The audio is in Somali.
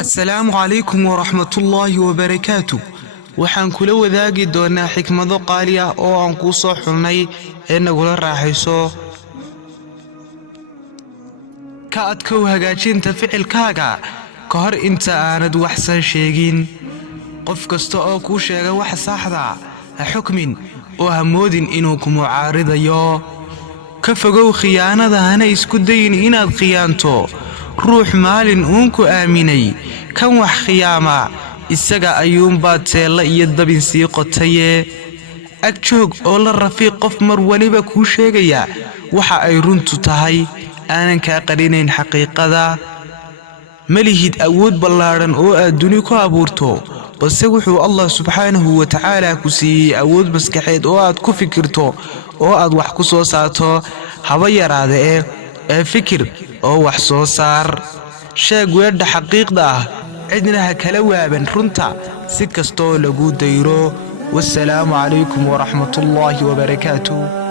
السلام عليكم ورحمة الله وبركاته. waxaan kula wadaagi doonaa xikmado qaali ah oo aan ku soo xulnay ee nagula raaxayso ka adkow hagaajinta ficilkaaga ka hor inta aanad waxsan sheegin. qof kasta oo kuu sheega wax saxda ha xukmin oo ha moodin inuu ku mucaaridayo. ka fogow khiyaanada, hana isku dayin inaad khiyaanto ruux maalin uun ku aaminay. kan wax khiyaama isaga ayuunbaa teella iyo dabin sii qotaye. ag joog oo la rafiiq qof mar waliba kuu sheegaya waxa ay runtu tahay, aanan kaa qarinayn xaqiiqada. ma lihid awood ballaadhan oo aad duni ku abuurto, balse wuxuu allah subxaanahu wa tacaala ku siiyey awood maskaxeed oo aad ku fikirto oo aad wax ku soo saarto. haba yaraada ee fikir oo wax soo saar. sheeg weedha xaqiiqda ah, cidna ha kala waaban runta si kastoo lagu dayro. والسلام عليكم ورحمة الله وبركاته.